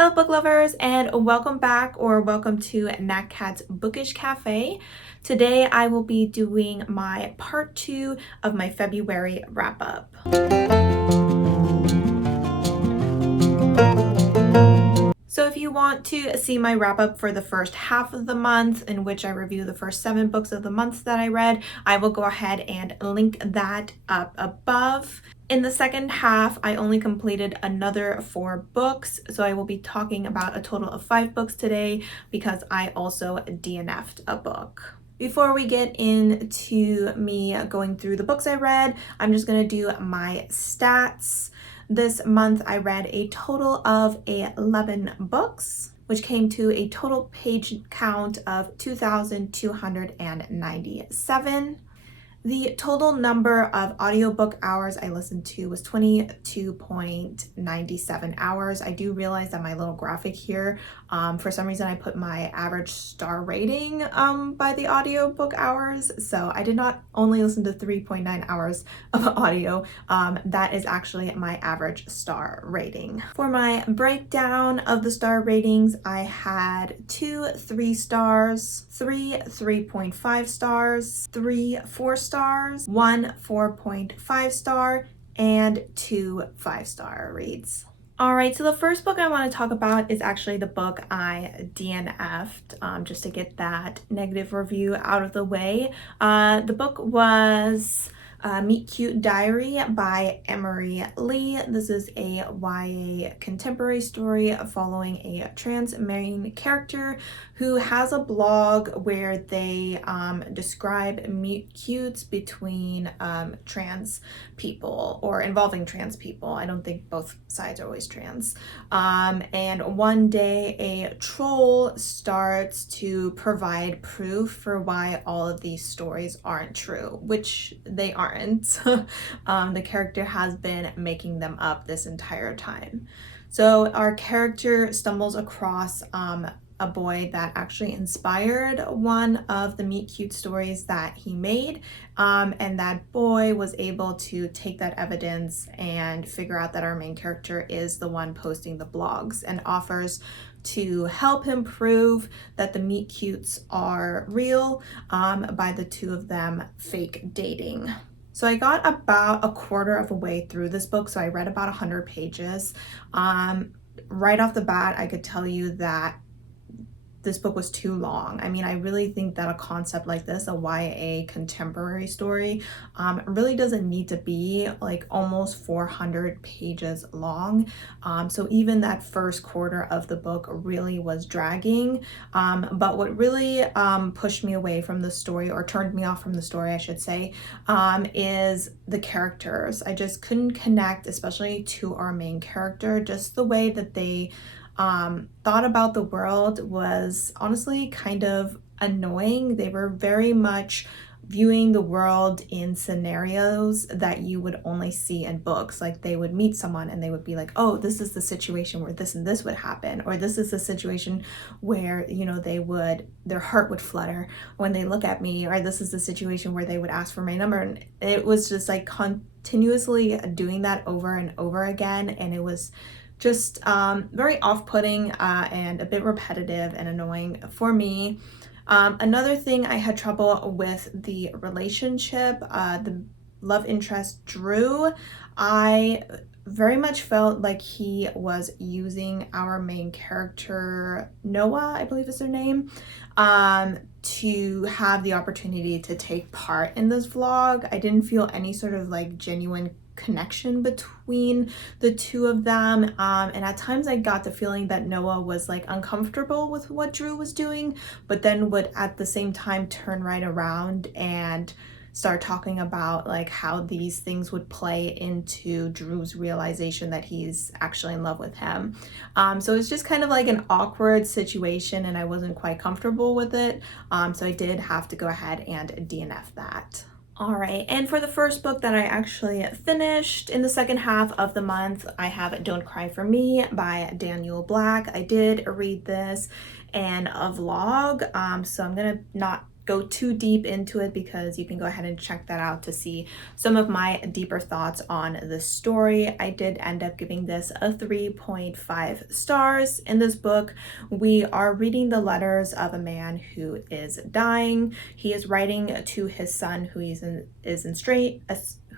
Hello book lovers, and welcome back or welcome to Nat Cat's Bookish Cafe. Today I will be doing my part 2 of my February wrap up. So if you want to see my wrap up for the first half of the month, in which I review the first 7 books of the month that I read, I will go ahead and link that up above. In the second half, I only completed another 4 books, so I will be talking about a total of 5 books today because I also DNF'd a book. Before we get into me going through the books I read, I'm just going to do my stats. This month I read a total of 11 books, which came to a total page count of 2,297. The total number of audiobook hours I listened to was 22.97 hours. I do realize that my little graphic here, for some reason I put my average star rating by the audiobook hours. So I did not only listen to 3.9 hours of audio. That is actually my average star rating. For my breakdown of the star ratings, I had 2 3 stars, 3 3.5 stars, 3 4 stars, 1 4.5 star, and 2 5-star reads. Alright, so the first book I want to talk about is actually the book I DNF'd, just to get that negative review out of the way. The book was Meet Cute Diary by Emery Lee. This is a YA contemporary story following a trans main character who has a blog where they describe meet cutes between trans people or involving trans people. I don't think both sides are always trans. And one day a troll starts to provide proof for why all of these stories aren't true, which they aren't. The character has been making them up this entire time. So our character stumbles across a boy that actually inspired one of the meet cute stories that he made, and that boy was able to take that evidence and figure out that our main character is the one posting the blogs and offers to help him prove that the meet cutes are real by the two of them fake dating. So I got about a quarter of a way through this book, so I read about 100 pages. Right off the bat, I could tell you that this book was too long. I mean, I really think that a concept like this, a YA contemporary story, really doesn't need to be like almost 400 pages long. So even that first quarter of the book really was dragging. But what really pushed me away from the story, or turned me off from the story, I should say, is the characters. I just couldn't connect, especially to our main character. Just the way that they thought about the world was honestly kind of annoying. They were very much viewing the world in scenarios that you would only see in books. Like they would meet someone and they would be like, oh, this is the situation where this and this would happen, or this is the situation where, you know, their heart would flutter when they look at me, or this is the situation where they would ask for my number. And it was just like continuously doing that over and over again, and it was just very off-putting and a bit repetitive and annoying for me. Another thing, I had trouble with the relationship, the love interest Drew. I very much felt like he was using our main character, Noah, I believe is her name, to have the opportunity to take part in this vlog. I didn't feel any sort of like genuine connection between the two of them, and at times I got the feeling that Noah was like uncomfortable with what Drew was doing, but then would at the same time turn right around and start talking about like how these things would play into Drew's realization that he's actually in love with him. So it's just kind of like an awkward situation, and I wasn't quite comfortable with it, so I did have to go ahead and DNF that. Alright, and for the first book that I actually finished in the second half of the month, I have Don't Cry For Me by Daniel Black. I did read this and a vlog, so I'm gonna not go too deep into it because you can go ahead and check that out to see some of my deeper thoughts on the story. I did end up giving this a 3.5 stars. In this book, we are reading the letters of a man who is dying. He is writing to his son who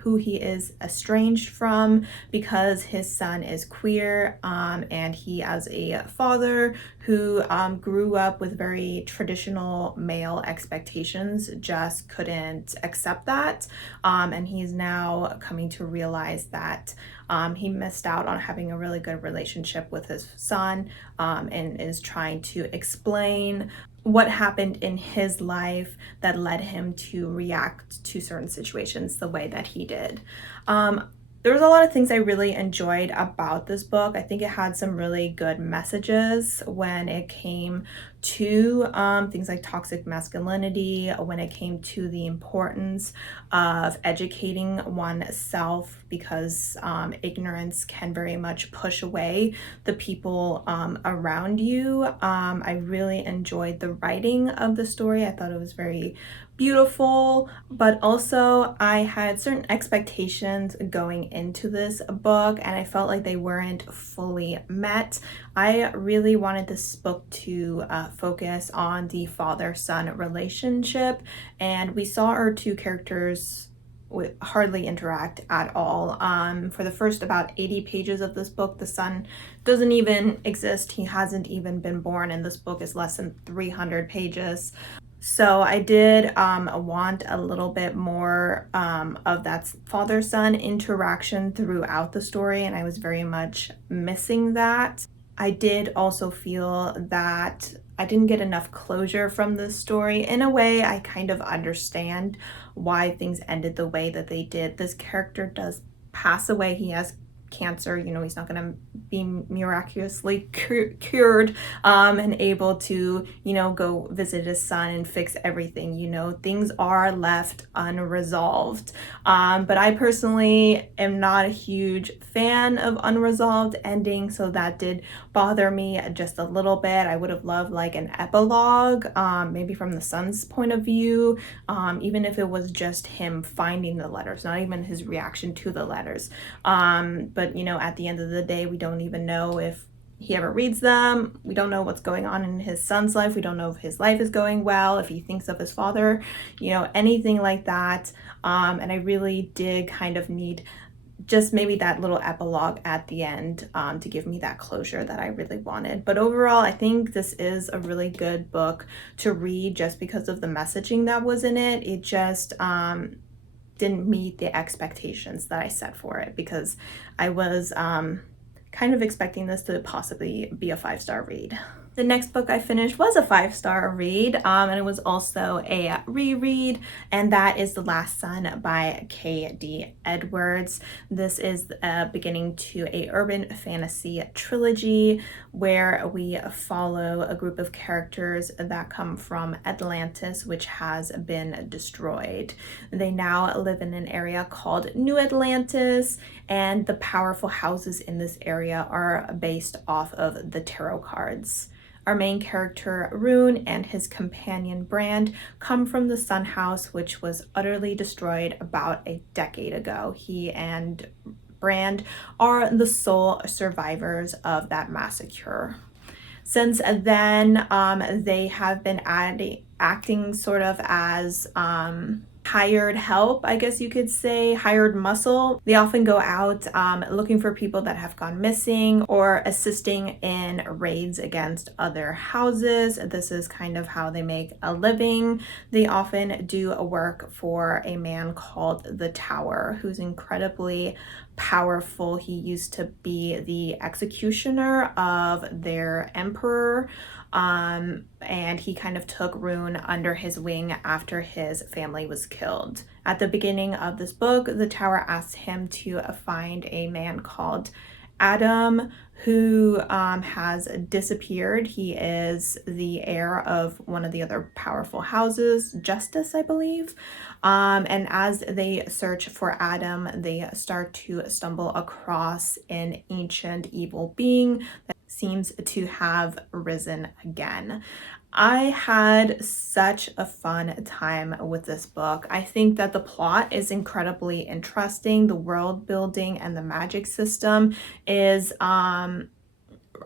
who he is estranged from because his son is queer, and he, as a father who grew up with very traditional male expectations, just couldn't accept that, and he's now coming to realize that he missed out on having a really good relationship with his son, and is trying to explain what happened in his life that led him to react to certain situations the way that he did. There was a lot of things I really enjoyed about this book. I think it had some really good messages when it came to things like toxic masculinity, when it came to the importance of educating oneself, because ignorance can very much push away the people around you. I really enjoyed the writing of the story. I thought it was very beautiful, but also I had certain expectations going into this book and I felt like they weren't fully met. I really wanted this book to focus on the father-son relationship, and we saw our two characters hardly interact at all. For the first about 80 pages of this book, the son doesn't even exist. He hasn't even been born, and this book is less than 300 pages. So I did want a little bit more of that father-son interaction throughout the story, and I was very much missing that. I did also feel that I didn't get enough closure from this story. In a way, I kind of understand why things ended the way that they did. This character does pass away. He has cancer, he's not going to be miraculously cured and able to, go visit his son and fix everything. Things are left unresolved. But I personally am not a huge fan of unresolved endings, so that did bother me just a little bit. I would have loved like an epilogue, maybe from the son's point of view, even if it was just him finding the letters, not even his reaction to the letters. But at the end of the day, we don't even know if he ever reads them. We don't know what's going on in his son's life. We don't know if his life is going well, if he thinks of his father, anything like that. And I really did kind of need just maybe that little epilogue at the end to give me that closure that I really wanted. But overall, I think this is a really good book to read just because of the messaging that was in it. It just didn't meet the expectations that I set for it, because I was kind of expecting this to possibly be a 5-star read. The next book I finished was a 5-star read, and it was also a reread, and that is The Last Son by K.D. Edwards. This is beginning to a urban fantasy trilogy where we follow a group of characters that come from Atlantis, which has been destroyed. They now live in an area called New Atlantis, and the powerful houses in this area are based off of the tarot cards. Our main character, Rune, and his companion, Brand, come from the Sun House, which was utterly destroyed about a decade ago. He and Brand are the sole survivors of that massacre. Since then, they have been acting sort of as hired help, I guess you could say, hired muscle. They often go out looking for people that have gone missing or assisting in raids against other houses. This is kind of how they make a living. They often do work for a man called the Tower, who's incredibly powerful. He used to be the executioner of their emperor. And he kind of took Rune under his wing after his family was killed. At the beginning of this book, the Tower asks him to find a man called Adam, who has disappeared. He is the heir of one of the other powerful houses, Justice, I believe. And as they search for Adam, they start to stumble across an ancient evil being that seems to have risen again. I had such a fun time with this book. I think that the plot is incredibly interesting. The world building and the magic system is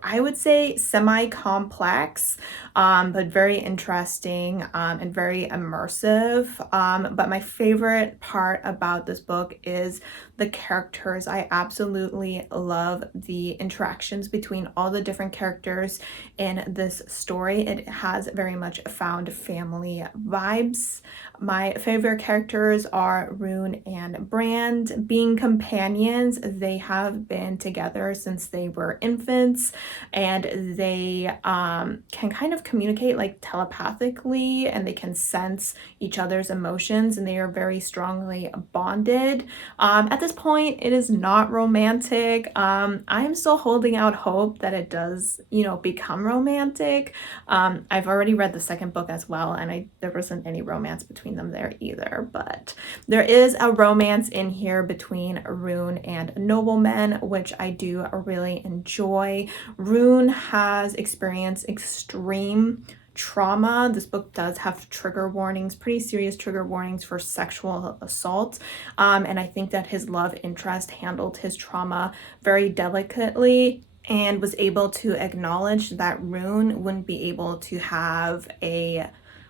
I would say semi-complex, but very interesting, and very immersive. But my favorite part about this book is the characters. I absolutely love the interactions between all the different characters in this story. It has very much found family vibes. My favorite characters are Rune and Brand. Being companions, they have been together since they were infants, and they can kind of communicate like telepathically, and they can sense each other's emotions, and they are very strongly bonded. At this point, it is not romantic. I'm still holding out hope that it does, become romantic. I've already read the second book as well, and there wasn't any romance between them there either, but there is a romance in here between Rune and Nobleman, which I do really enjoy. Rune has experienced extreme trauma. This book does have trigger warnings, pretty serious trigger warnings for sexual assault. And I think that his love interest handled his trauma very delicately and was able to acknowledge that Rune wouldn't be able to have a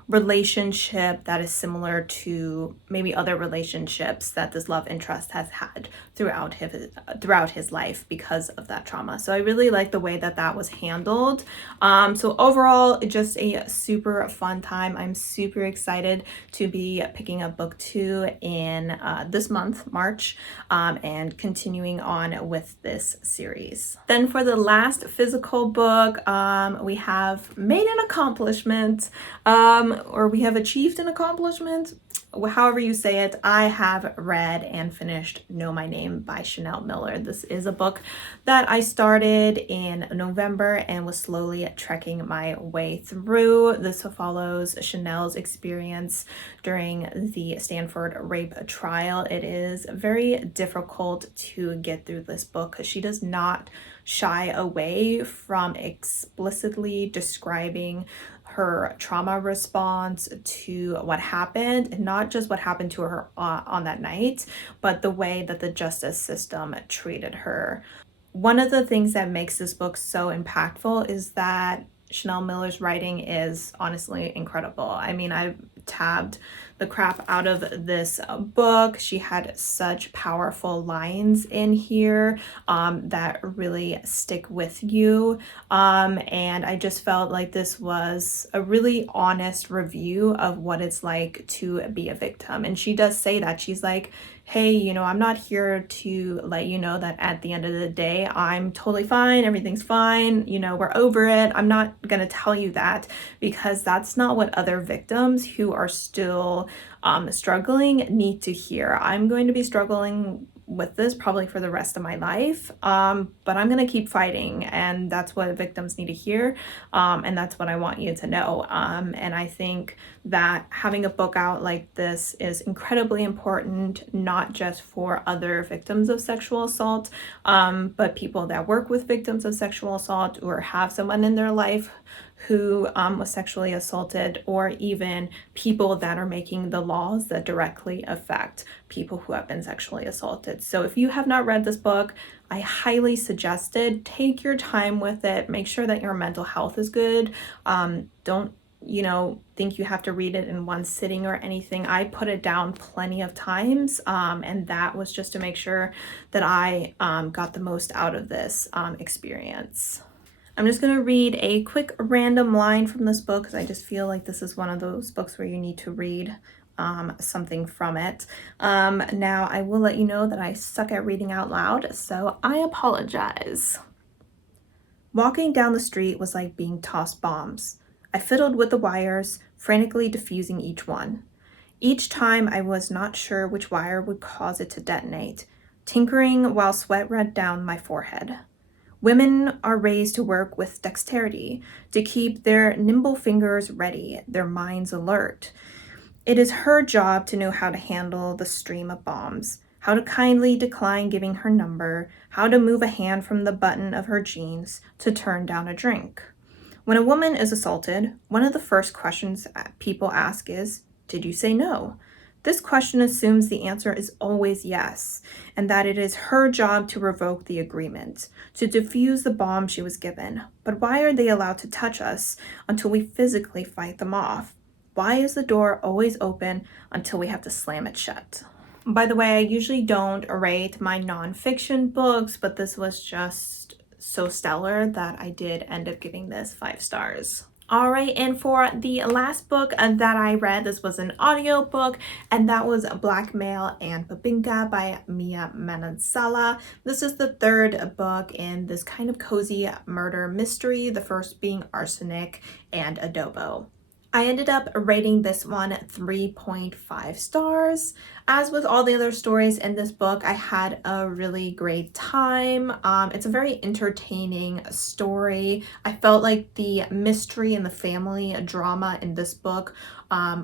relationship that is similar to maybe other relationships that this love interest has had throughout his life because of that trauma. So I really like the way that that was handled. So overall, just a super fun time. I'm super excited to be picking up book 2 in this month, March, and continuing on with this series. Then for the last physical book, we have made an accomplishment. Or we have achieved an accomplishment, however you say it. I have read and finished Know My Name by Chanel Miller. This is a book that I started in November and was slowly trekking my way through. This follows Chanel's experience during the Stanford rape trial. It is very difficult to get through this book because she does not shy away from explicitly describing her trauma response to what happened, and not just what happened to her on that night, but the way that the justice system treated her. One of the things that makes this book so impactful is that Chanel Miller's writing is honestly incredible. I mean, I've tabbed the crap out of this book. She had such powerful lines in here that really stick with you. And I just felt like this was a really honest review of what it's like to be a victim. And she does say that. She's like, hey, I'm not here to let you know that at the end of the day, I'm totally fine, everything's fine, we're over it. I'm not going to tell you that, because that's not what other victims who are still struggling need to hear. I'm going to be struggling with this probably for the rest of my life, but I'm gonna keep fighting, and that's what victims need to hear, and that's what I want you to know. And I think that having a book out like this is incredibly important, not just for other victims of sexual assault, but people that work with victims of sexual assault or have someone in their life who was sexually assaulted, or even people that are making the laws that directly affect people who have been sexually assaulted. So if you have not read this book, I highly suggest it. Take your time with it. Make sure that your mental health is good. Don't think you have to read it in one sitting or anything. I put it down plenty of times, and that was just to make sure that I got the most out of this experience. I'm just going to read a quick random line from this book because I just feel like this is one of those books where you need to read something from it. Now, I will let you know that I suck at reading out loud, so I apologize. Walking down the street was like being tossed bombs. I fiddled with the wires, frantically defusing each one. Each time I was not sure which wire would cause it to detonate, tinkering while sweat ran down my forehead. Women are raised to work with dexterity, to keep their nimble fingers ready, their minds alert. It is her job to know how to handle the stream of bombs. how to kindly decline giving her number, how to move a hand from the button of her jeans to turn down a drink. When a woman is assaulted, one of the first questions people ask is, "Did you say no?" This question assumes the answer is always yes, and that it is her job to revoke the agreement, to defuse the bomb she was given. But why are they allowed to touch us until we physically fight them off? Why is the door always open until we have to slam it shut? By the way, I usually don't rate my nonfiction books, but this was just so stellar that I did end up giving this 5 stars. All right, and for the last book that I read, this was an audiobook, and that was Blackmail and Babinka by Mia Manansala. This is the third book in this kind of cozy murder mystery, the first being Arsenic and Adobo. I ended up rating this one 3.5 stars. As with all the other stories in this book, I had a really great time. It's a very entertaining story. I felt like the mystery and the family drama in this book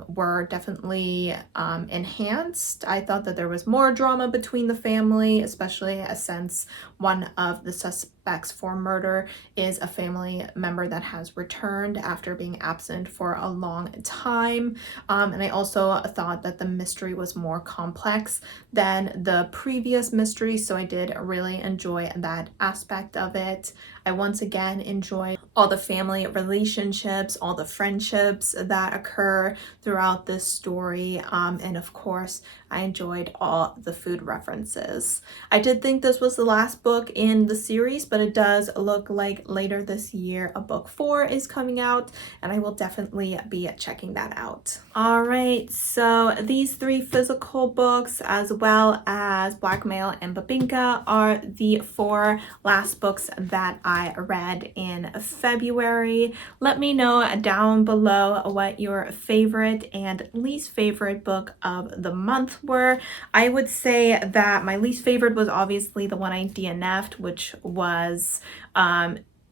were definitely enhanced. I thought that there was more drama between the family, especially since one of the suspects for murder is a family member that has returned after being absent for a long time. And I also thought that the mystery was more complex than the previous mystery, so I did really enjoy that aspect of it. I once again enjoyed all the family relationships, all the friendships that occur throughout this story, and of course I enjoyed all the food references. I did think this was the last book in the series, but it does look like later this year a book 4 is coming out, and I will definitely be checking that out. All right, so these 3 physical books as well as Blackmail and Babinka are the 4 last books that I read in February. Let me know down below what your favorite and least favorite book of the month were. I would say that my least favorite was obviously the one I DNF'd, which was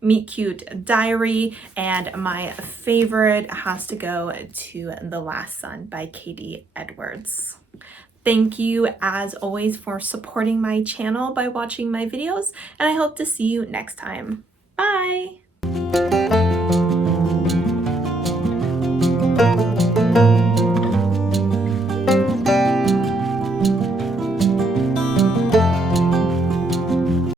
Meet Cute Diary, and my favorite has to go to The Last Son by Katie Edwards. Thank you as always for supporting my channel by watching my videos, and I hope to see you next time. Bye!